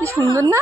কি সুন্দর না?